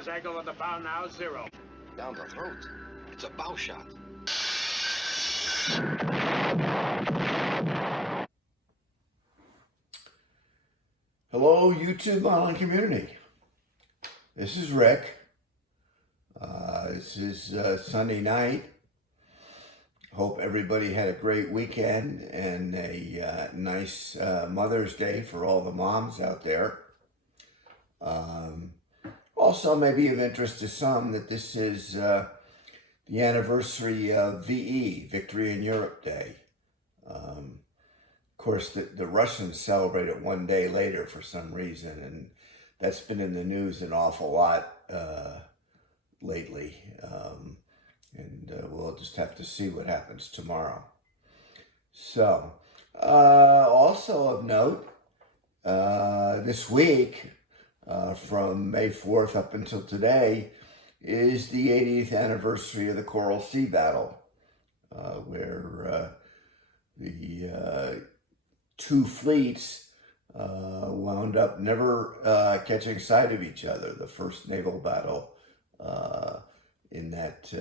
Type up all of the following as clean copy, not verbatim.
Runner's angle on the bow now, 0. Down the throat. It's a bow shot. Hello, YouTube online community. This is Rick. This is Sunday night. Hope everybody had a great weekend and a nice Mother's Day for all the moms out there. Also, maybe of interest to some that this is the anniversary of VE, Victory in Europe Day. Of course, the Russians celebrate it one day later for some reason, and that's been in the news an awful lot lately. And we'll just have to see what happens tomorrow. So, also of note, this week, from May 4th up until today, is the 80th anniversary of the Coral Sea Battle, where the two fleets wound up never catching sight of each other. The first naval battle in that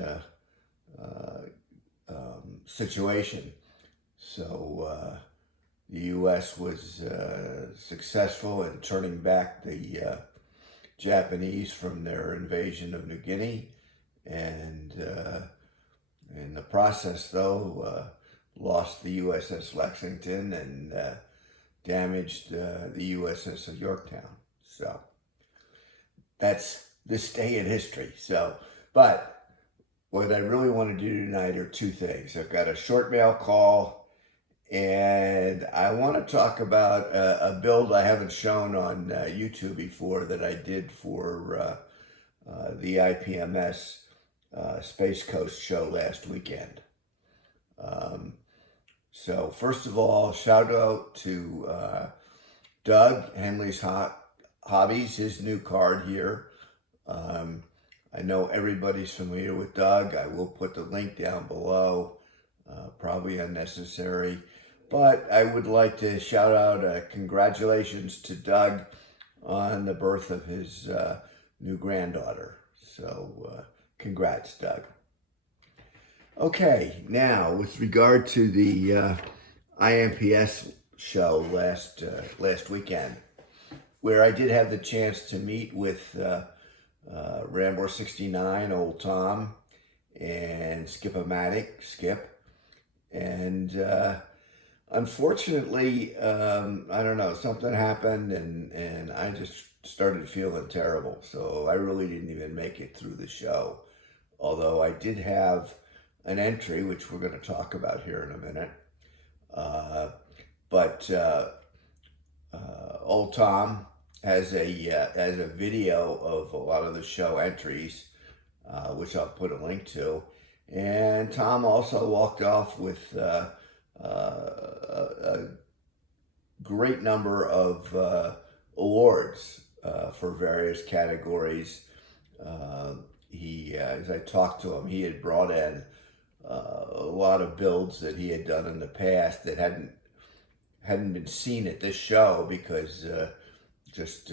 situation. So the U.S. was successful in turning back the Japanese from their invasion of New Guinea, and in the process, though, lost the USS Lexington and damaged the USS Yorktown. So that's this day in history. So, but what I really want to do tonight are two things. I've got a short mail call, and I want to talk about a build I haven't shown on YouTube before that I did for the IPMS Space Coast show last weekend. So first of all, shout out to Doug, Henley's Hobbies, his new card here. I know everybody's familiar with Doug. I will put the link down below, probably unnecessary. But I would like to shout out congratulations to Doug on the birth of his new granddaughter. So congrats, Doug. Okay, now with regard to the IMPS show last weekend, where I did have the chance to meet with Rambler 69, Old Tom, and Skip-O-Matic, Skip. And unfortunately, I don't know, something happened and I just started feeling terrible. So I really didn't even make it through the show. Although I did have an entry, which we're going to talk about here in a minute. But Old Tom has a video of a lot of the show entries, which I'll put a link to. And Tom also walked off with a great number of awards for various categories. As I talked to him, he had brought in a lot of builds that he had done in the past that hadn't been seen at this show because just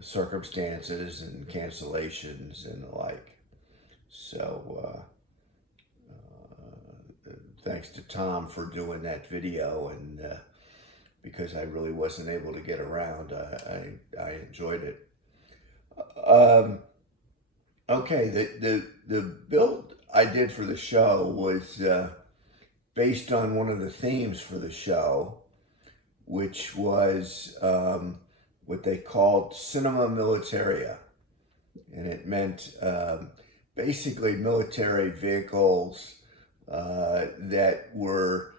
circumstances and cancellations and the like. So thanks to Tom for doing that video, and because I really wasn't able to get around, I enjoyed it. Okay, the build I did for the show was based on one of the themes for the show, which was what they called cinema militaria. And it meant basically military vehicles that were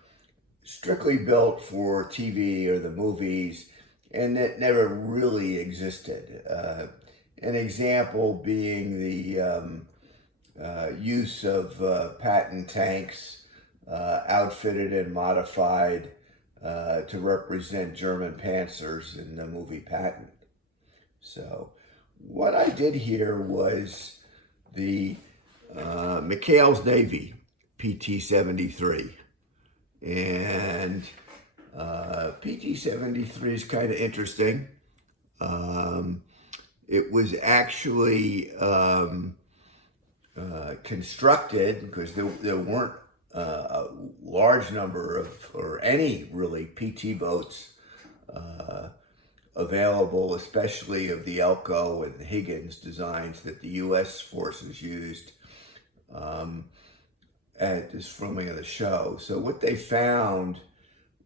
strictly built for TV or the movies and that never really existed. An example being the use of Patton tanks outfitted and modified to represent German panzers in the movie Patton. So what I did here was the McHale's Navy PT-73. And PT-73 is kind of interesting. it was actually constructed because there weren't a large number of, or any really, PT boats available, especially of the Elko and the Higgins designs that the U.S. forces used at this filming of the show. So what they found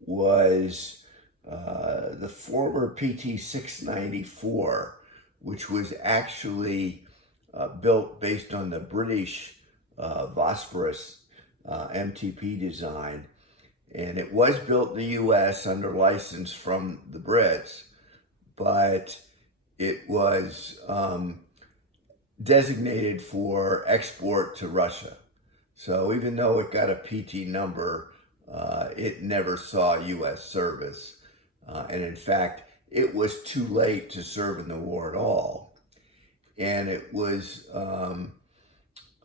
was the former PT 694, which was actually built based on the British Bosphorus MTP design. And it was built in the U.S. under license from the Brits, but it was designated for export to Russia. So even though it got a PT number, it never saw U.S. service. And in fact, it was too late to serve in the war at all. And it was,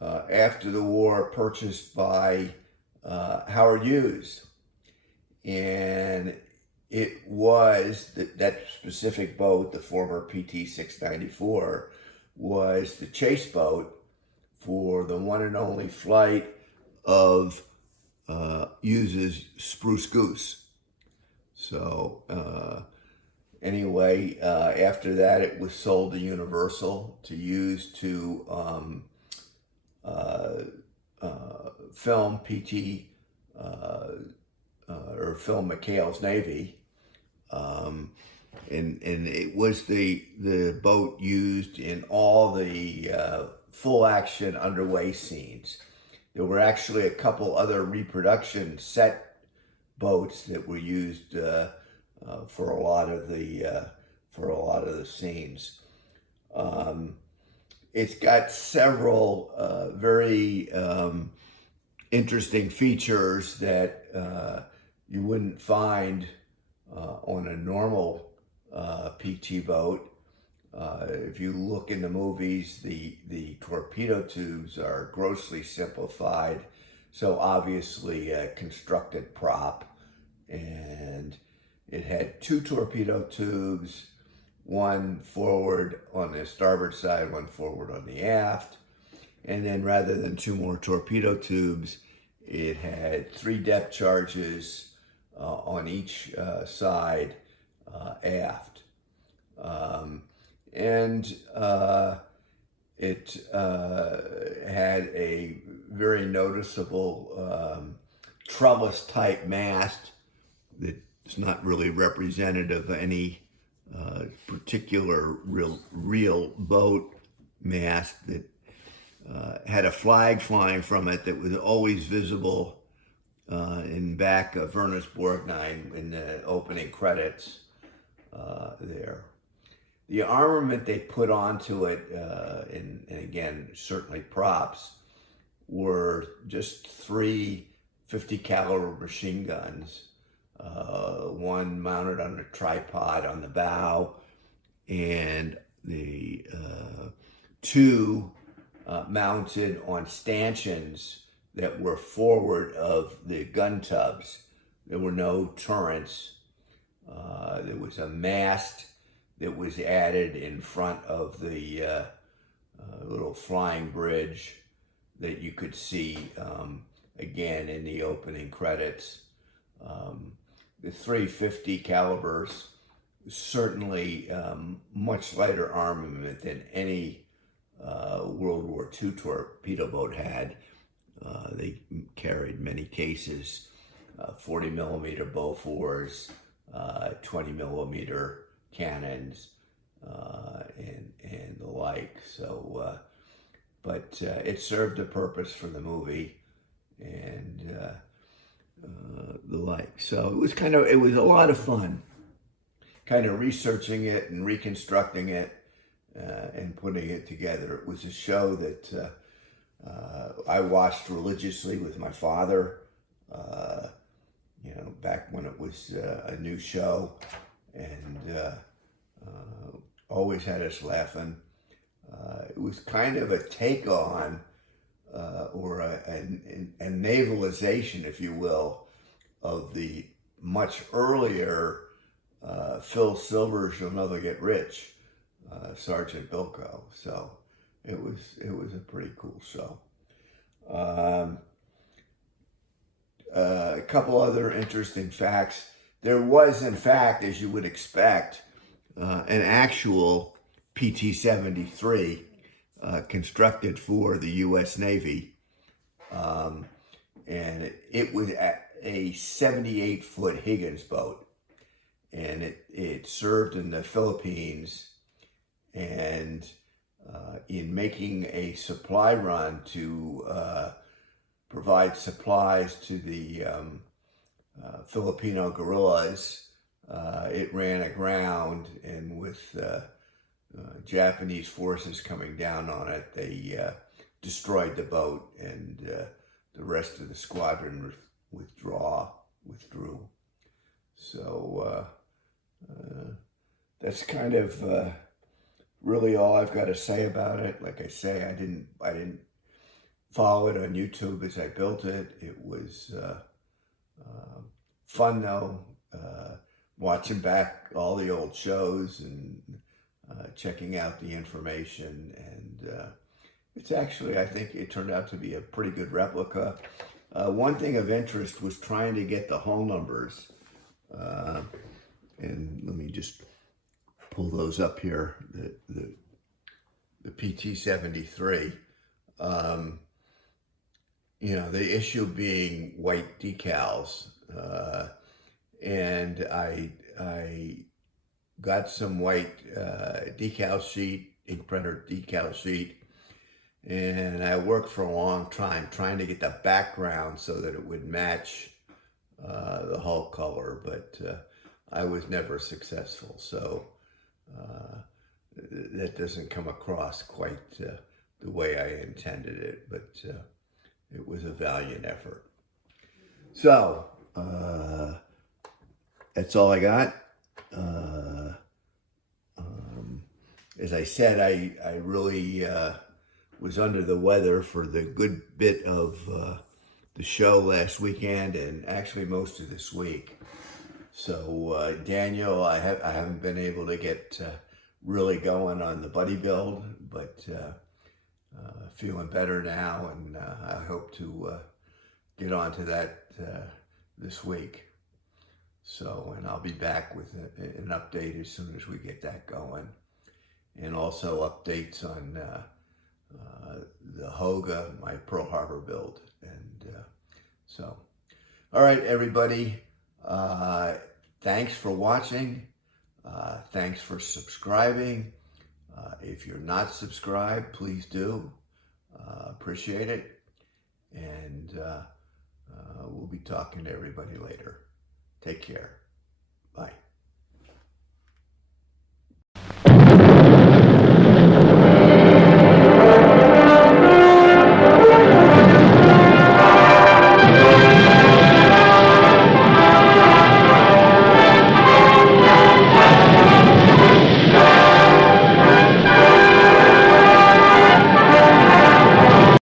after the war, purchased by Howard Hughes. And it was, that specific boat, the former PT 694, was the chase boat for the one and only flight of Hughes' Spruce Goose. So anyway, after that, it was sold to Universal to use to film PT or film McHale's Navy. And it was the boat used in all the full action underway scenes. There were actually a couple other reproduction set boats that were used for a lot of the scenes. It's got several very interesting features that you wouldn't find on a normal PT boat. If you look in the movies, the torpedo tubes are grossly simplified, so obviously a constructed prop. And it had two torpedo tubes, one forward on the starboard side, one forward on the aft. And then rather than two more torpedo tubes, it had three depth charges on each side aft. It had a very noticeable trellis type mast that's not really representative of any particular real boat mast, that had a flag flying from it that was always visible in back of Werner's Borgnine in the opening credits there. The armament they put onto it, and again, certainly props, were just three 50 caliber machine guns, one mounted on a tripod on the bow, and the two mounted on stanchions that were forward of the gun tubs. There were no turrets. There was a mast that was added in front of the little flying bridge that you could see again in the opening credits. The 350 calibers, certainly much lighter armament than any World War II torpedo boat had. They carried many cases, 40 millimeter Bofors, 20 millimeter cannons, and the like. So, but it served a purpose for the movie and the like. So it was a lot of fun, kind of researching it and reconstructing it and putting it together. It was a show that I watched religiously with my father, back when it was a new show, and always had us laughing. It was kind of a take on, or a navalization, if you will, of the much earlier Phil Silver's You'll Never Get Rich, Sergeant Bilko. So it was a pretty cool show. A couple other interesting facts. There was, in fact, as you would expect, an actual PT-73 constructed for the U.S. Navy. And it was a 78-foot Higgins boat. And it served in the Philippines. And in making a supply run to provide supplies to the Filipino guerrillas, it ran aground, and with Japanese forces coming down on it, they destroyed the boat, and the rest of the squadron withdrew. So that's kind of really all I've got to say about it. Like I say, I didn't follow it on YouTube as I built it. It was fun though, watching back all the old shows and checking out the information, and it's actually, I think it turned out to be a pretty good replica. One thing of interest was trying to get the hull numbers, and let me just pull those up here. The PT-73. You know, the issue being white decals, and I got some white decal sheet, ink printer decal sheet, and I worked for a long time trying to get the background so that it would match the hull color, but I was never successful. So that doesn't come across quite the way I intended it, but it was a valiant effort. So that's all I got. As I said, I really was under the weather for the good bit of the show last weekend, and actually most of this week. So Daniel, I haven't been able to get really going on the buddy build, but feeling better now, and I hope to get onto that this week. So, and I'll be back with an update as soon as we get that going, and also updates on the Hoga, my Pearl Harbor build. And so, all right, everybody, thanks for watching. Thanks for subscribing. If you're not subscribed, please do. Appreciate it. And we'll be talking to everybody later. Take care. Bye.